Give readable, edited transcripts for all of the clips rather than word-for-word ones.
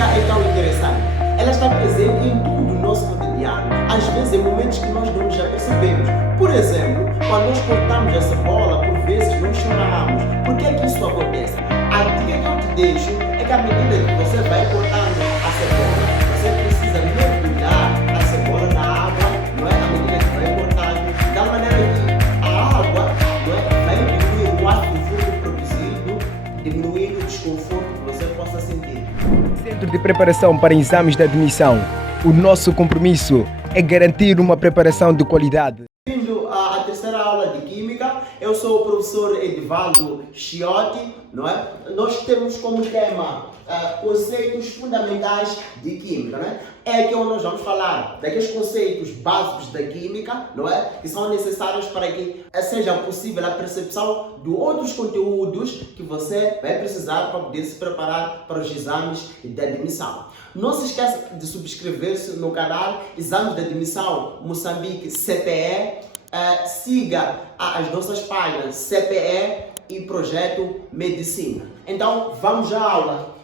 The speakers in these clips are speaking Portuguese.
química é tão interessante. Ela está presente em tudo o nosso cotidiano. Às vezes, em momentos que nós não nos apercebemos. Por exemplo, quando nós cortamos a cebola, por vezes nós choramos. Por que é que isso acontece? A dica que eu te deixo é que à medida que você vai cortando a cebola, você precisa mergulhar a cebola na água, não é? À medida que vai cortando, da maneira que a água, não é, vai diminuir o ar fluido produzido, diminuindo o desconforto que você possa sentir. Centro de Preparação para Exames de Admissão. O nosso compromisso é garantir uma preparação de qualidade. Bem-vindo à terceira aula de Química. Eu sou o professor Edivaldo Chiotti, não é? Nós temos como tema conceitos fundamentais de Química, não é? É aqui onde nós vamos falar daqueles conceitos básicos da Química, não é? Que são necessários para que seja possível a percepção de outros conteúdos que você vai precisar para poder se preparar para os exames de admissão. Não se esqueça de subscrever-se no canal Exames de Admissão Moçambique CPE. Siga as nossas páginas CPE e Projeto Medicina. Então, vamos à aula.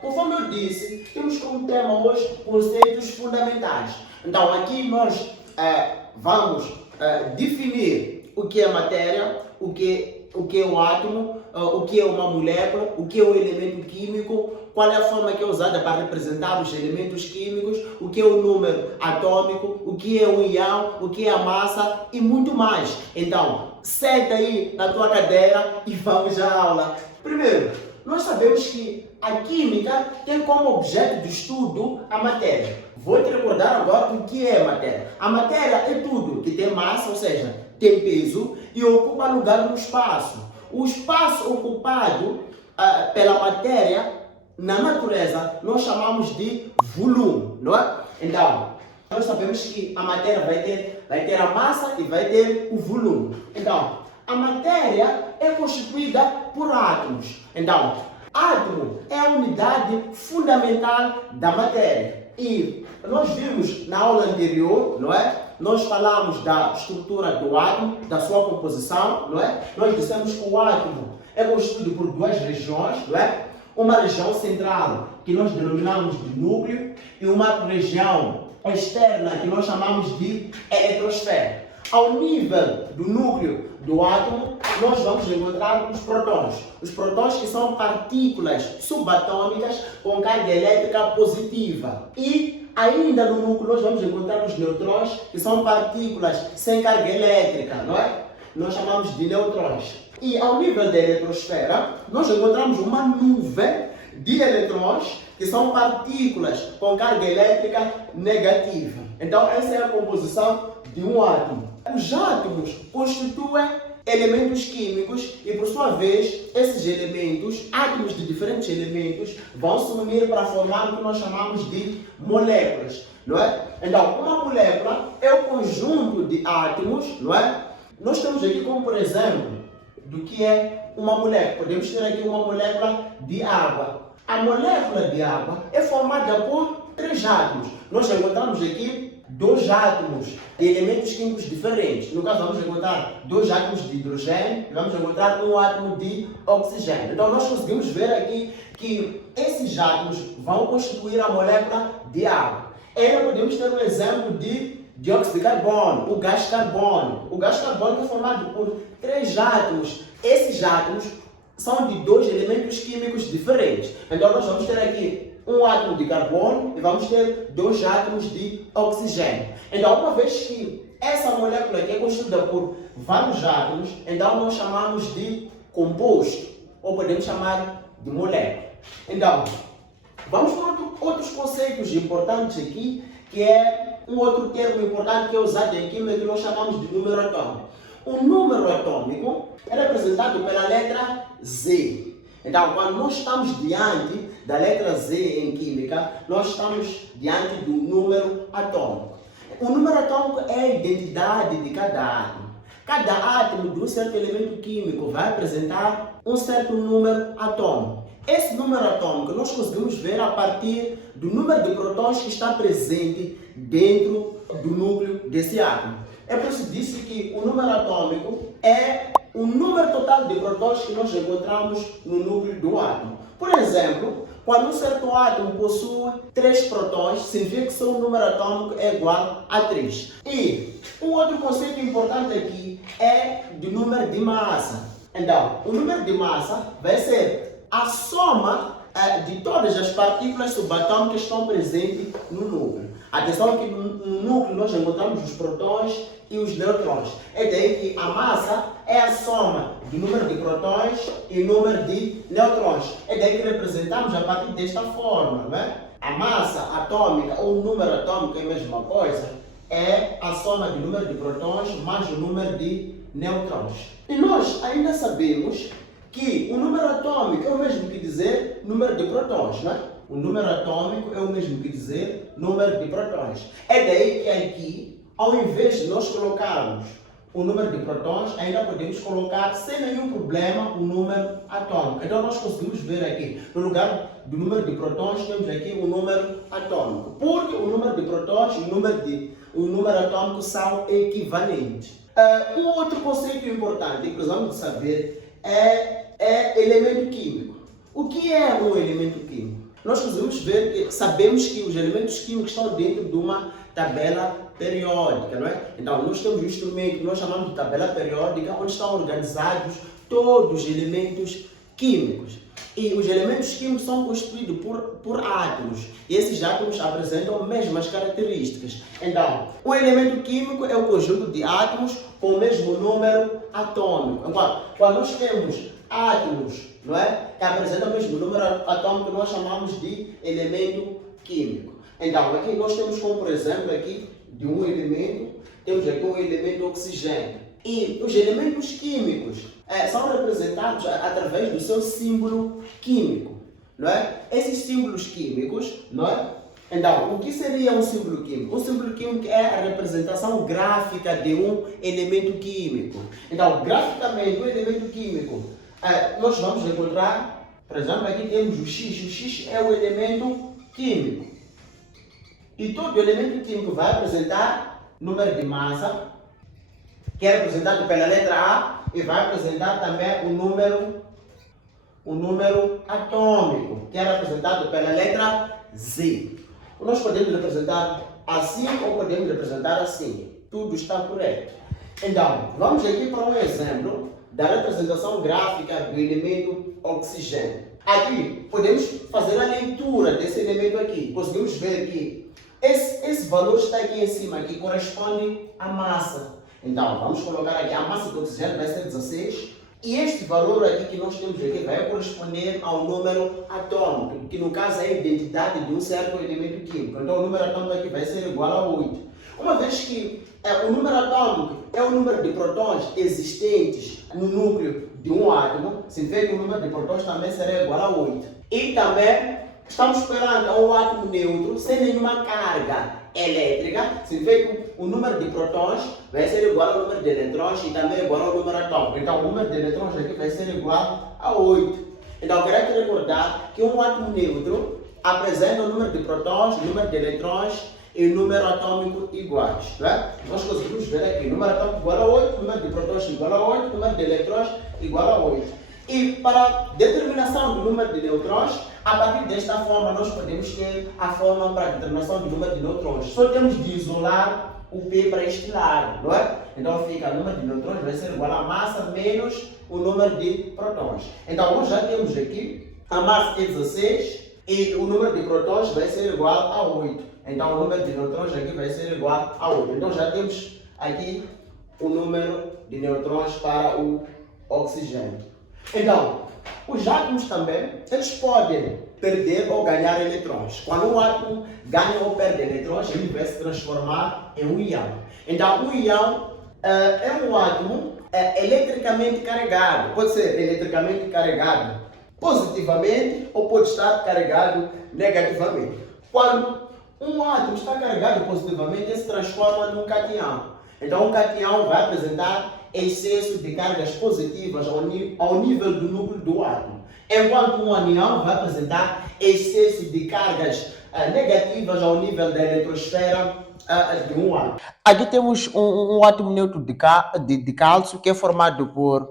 Conforme eu disse, temos como tema hoje conceitos fundamentais. Então, aqui nós vamos definir o que é matéria, o que é o átomo, o que é uma molécula, o que é o elemento químico, qual é a forma que é usada para representar os elementos químicos, o que é o número atômico, o que é o íon, o que é a massa e muito mais. Então, senta aí na tua cadeira e vamos à aula. Primeiro, nós sabemos que a química tem como objeto de estudo a matéria. Vou te recordar agora o que é matéria. A matéria é tudo que tem massa, ou seja, tem peso e ocupa lugar no espaço. O espaço ocupado pela matéria, na natureza, nós chamamos de volume, não é? Então, nós sabemos que a matéria vai ter a massa e vai ter o volume. Então, a matéria é constituída por átomos. Então, átomo é a unidade fundamental da matéria. E nós vimos na aula anterior, não é? Nós falamos da estrutura do átomo, da sua composição, não é? Nós dissemos que o átomo é constituído por duas regiões, não é? Uma região central, que nós denominamos de núcleo, e uma região externa, que nós chamamos de eletrosfera. Ao nível do núcleo do átomo, nós vamos encontrar os prótons. Os prótons que são partículas subatômicas com carga elétrica positiva. E ainda no núcleo nós vamos encontrar os nêutrons, que são partículas sem carga elétrica, não é? Nós chamamos de nêutrons. E ao nível da eletrosfera, nós encontramos uma nuvem de eletrons, que são partículas com carga elétrica negativa. Então, essa é a composição de um átomo. Os átomos constituem elementos químicos e, por sua vez, esses elementos, átomos de diferentes elementos, vão se unir para formar o que nós chamamos de moléculas, não é? Então, uma molécula é o conjunto de átomos, não é? Nós temos aqui como, por exemplo, do que é uma molécula. Podemos ter aqui uma molécula de água. A molécula de água é formada por 3 átomos. Nós encontramos aqui 2 átomos de elementos químicos diferentes. No caso, vamos encontrar 2 átomos de hidrogênio e vamos encontrar um átomo de oxigênio. Então, nós conseguimos ver aqui que esses átomos vão constituir a molécula de água. Ainda podemos ter um exemplo de dióxido de carbono, o gás carbônico. O gás carbônico é formado por 3 átomos. Esses átomos são de 2 elementos químicos diferentes. Então, nós vamos ter aqui um átomo de carbono e vamos ter 2 átomos de oxigênio. Então, uma vez que essa molécula aqui é constituída por vários átomos, então nós chamamos de composto, ou podemos chamar de molécula. Então, vamos para outros conceitos importantes aqui, que é um outro termo importante que é usado em química, que nós chamamos de número atômico. O número atômico é representado pela letra Z. Então, quando nós estamos diante da letra Z em química, nós estamos diante do número atômico. O número atômico é a identidade de cada átomo. Cada átomo de um certo elemento químico vai apresentar um certo número atômico. Esse número atômico nós conseguimos ver a partir do número de prótons que está presente dentro do núcleo desse átomo. É por isso disse que o número atômico é o número total de prótons que nós encontramos no núcleo do átomo. Por exemplo, quando um certo átomo possui 3 prótons, significa que seu número atômico é igual a 3. E um outro conceito importante aqui é do número de massa. Então, o número de massa vai ser a soma de todas as partículas subatômicas que estão presentes no núcleo. Atenção que no núcleo nós encontramos os prótons e os nêutrons. É daí que a massa é a soma do número de prótons e número de nêutrons. É daí que representamos a partir desta forma, não é? A massa atômica ou o número atômico é a mesma coisa. É a soma do número de prótons mais o número de nêutrons. E nós ainda sabemos que o número atômico é o mesmo que dizer número de prótons, não é? O número atômico é o mesmo que dizer número de prótons. É daí que aqui, ao invés de nós colocarmos o número de prótons, ainda podemos colocar sem nenhum problema o número atômico. Então nós conseguimos ver aqui, no lugar do número de prótons, temos aqui o número atômico. Porque o número de prótons e o número atômico são equivalentes. Um outro conceito importante que precisamos de saber é elemento químico. O que é um elemento químico? Nós conseguimos ver que sabemos que os elementos químicos estão dentro de uma tabela periódica, não é? Então, nós temos um instrumento que nós chamamos de tabela periódica, onde estão organizados todos os elementos químicos. E os elementos químicos são constituídos por átomos. E esses átomos apresentam as mesmas características. Então, o elemento químico é o conjunto de átomos com o mesmo número atômico. Então, quando nós temos átomos, não é, que apresentam o mesmo número atômico, nós chamamos de elemento químico. Então, aqui nós temos como, por exemplo, aqui de um elemento, temos aqui um elemento oxigênio. E os elementos químicos são representados através do seu símbolo químico, não é? Esses símbolos químicos, não é? Então, o que seria um símbolo químico? Um símbolo químico é a representação gráfica de um elemento químico. Então, graficamente, um elemento químico, nós vamos encontrar, por exemplo, aqui temos o X. O X é o elemento químico. E todo elemento químico vai apresentar número de massa, que é representado pela letra A, e vai apresentar também o número atômico, que é representado pela letra Z. Nós podemos representar assim ou podemos representar assim. Tudo está correto. Então, vamos aqui para um exemplo da representação gráfica do elemento oxigênio. Aqui, podemos fazer a leitura desse elemento aqui. Conseguimos ver que esse valor está aqui em cima, que corresponde à massa. Então, vamos colocar aqui, a massa do oxigênio vai ser 16. E este valor aqui que nós temos aqui vai corresponder ao número atômico, que no caso é a identidade de um certo elemento químico. Então, o número atômico aqui vai ser igual a 8. Uma vez que o número atômico é o número de prótons existentes no núcleo de um átomo, significa que o número de prótons também será igual a 8. E também estamos perante um átomo neutro sem nenhuma carga elétrica, significa que o número de prótons vai ser igual ao número de eletrões e também igual ao número atômico. Então, o número de eletrões aqui vai ser igual a 8. Então, eu quero te recordar que um átomo neutro apresenta o número de prótons, o número de eletrões e o número atômico iguais. Né? Nós conseguimos ver aqui, o número atômico igual a 8, o número de prótons igual a 8, o número de eletrões igual a 8. E para determinação do número de nêutrons, a partir desta forma nós podemos ter a forma para a determinação do número de nêutrons. Só temos de isolar o P para este lado, não é? Então fica o número de nêutrons vai ser igual à massa menos o número de prótons. Então nós já temos aqui a massa que é 16 e o número de prótons vai ser igual a 8. Então o número de nêutrons aqui vai ser igual a 8. Então já temos aqui o número de nêutrons para o oxigênio. Então, os átomos também, eles podem perder ou ganhar eletrões. Quando um átomo ganha ou perde eletrões, ele vai se transformar em um íon. Então, um íon é um átomo eletricamente carregado. Pode ser eletricamente carregado positivamente ou pode estar carregado negativamente. Quando um átomo está carregado positivamente, ele se transforma num cátion. Então, um cátion vai apresentar excesso de cargas positivas ao nível do núcleo do átomo. Enquanto um anião vai apresentar excesso de cargas negativas ao nível da eletrosfera de um átomo. Aqui temos um átomo neutro de cálcio que é formado por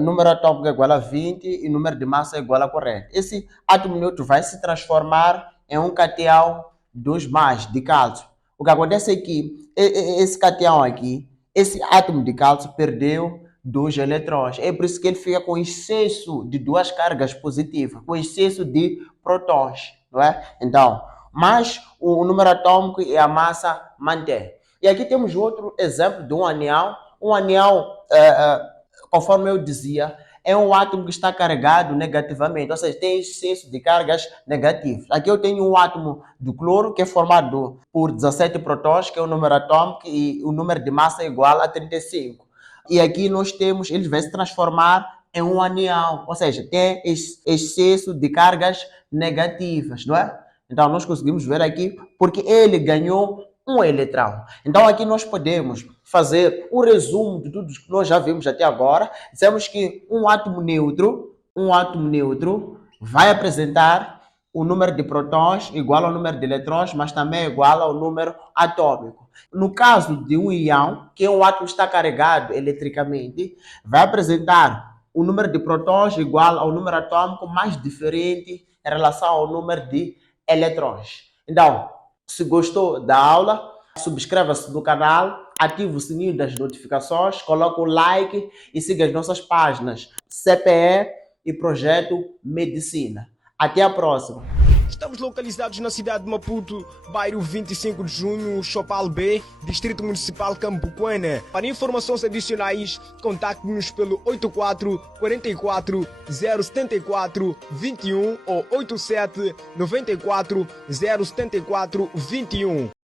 número atômico igual a 20 e número de massa igual a 40. Esse átomo neutro vai se transformar em um cateão 2+ de cálcio. O que acontece é que esse cateão aqui, esse átomo de cálcio perdeu 2 elétrons. É por isso que ele fica com excesso de 2 cargas positivas, com excesso de prótons, não é? Então, mas o número atômico e a massa mantém. E aqui temos outro exemplo de um anião. Um anião, conforme eu dizia, é um átomo que está carregado negativamente, ou seja, tem excesso de cargas negativas. Aqui eu tenho um átomo de cloro que é formado por 17 prótons, que é o número atômico, e o número de massa é igual a 35. E aqui nós temos, ele vai se transformar em um anião, ou seja, tem excesso de cargas negativas, não é? Então nós conseguimos ver aqui porque ele ganhou um eletrão. Então aqui nós podemos fazer o resumo de tudo que nós já vimos até agora. Dizemos que um átomo neutro vai apresentar o número de prótons igual ao número de eletrões, mas também igual ao número atômico. No caso de um íon, que é um átomo que está carregado eletricamente, vai apresentar o número de prótons igual ao número atômico, mais diferente em relação ao número de eletrões. Então, se gostou da aula, subscreva-se no canal, ative o sininho das notificações, coloque o like e siga as nossas páginas CPE e Projeto Medicina. Até a próxima! Estamos localizados na cidade de Maputo, bairro 25 de Junho, Chopal B, Distrito Municipal Cambuquene. Para informações adicionais, contacte-nos pelo 84 44 074 21 ou 87 94 074 21.